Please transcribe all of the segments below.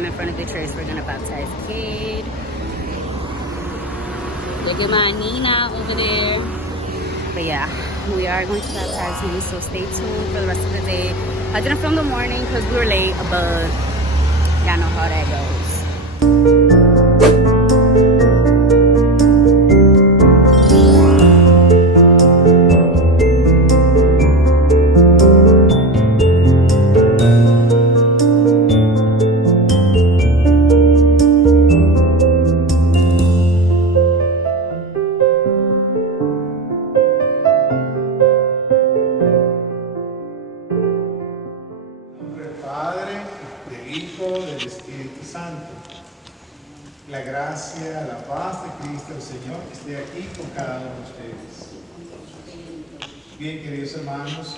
I'm in front of the church. We're gonna baptize Kade. Look at my Nina over there. But yeah, we are going to baptize him, so stay tuned for the rest of the day. I didn't film the morning because we were late, but y'all know how that goes. La gracia, la paz de Cristo el Señor esté aquí con cada uno de ustedes. Bien, queridos hermanos.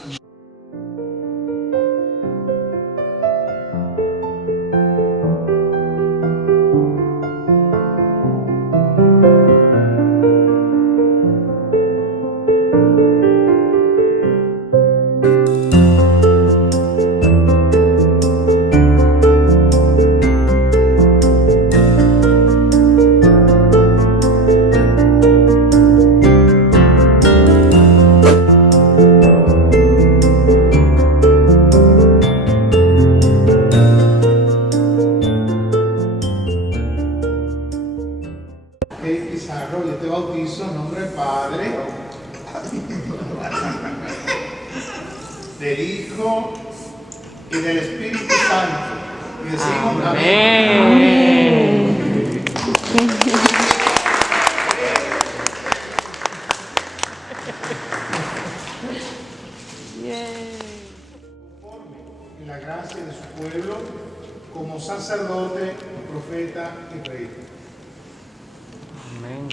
Yo te bautizo en nombre del Padre, del Hijo y del Espíritu Santo. Y decimos amén. Conforme en la gracia de su pueblo, como sacerdote, profeta y rey. Amén.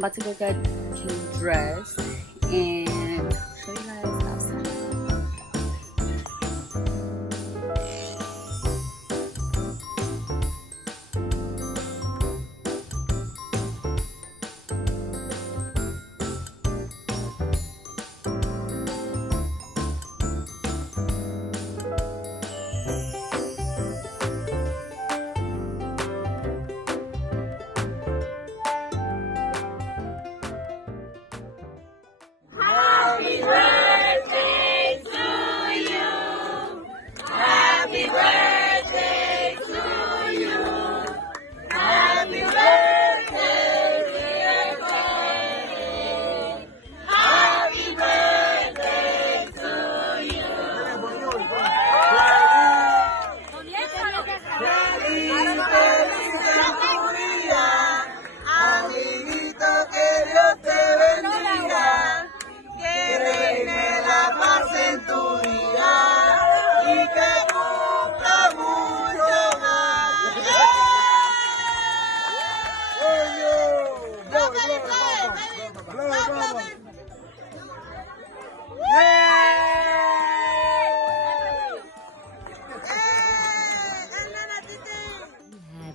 about to go get Kate dressed and show you guys outside.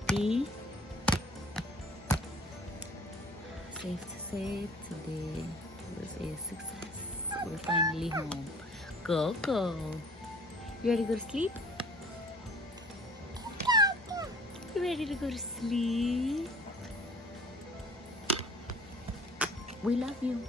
Happy? Safe to say today was a success. We're finally home. Coco, you ready to go to sleep? You ready to go to sleep? We love you.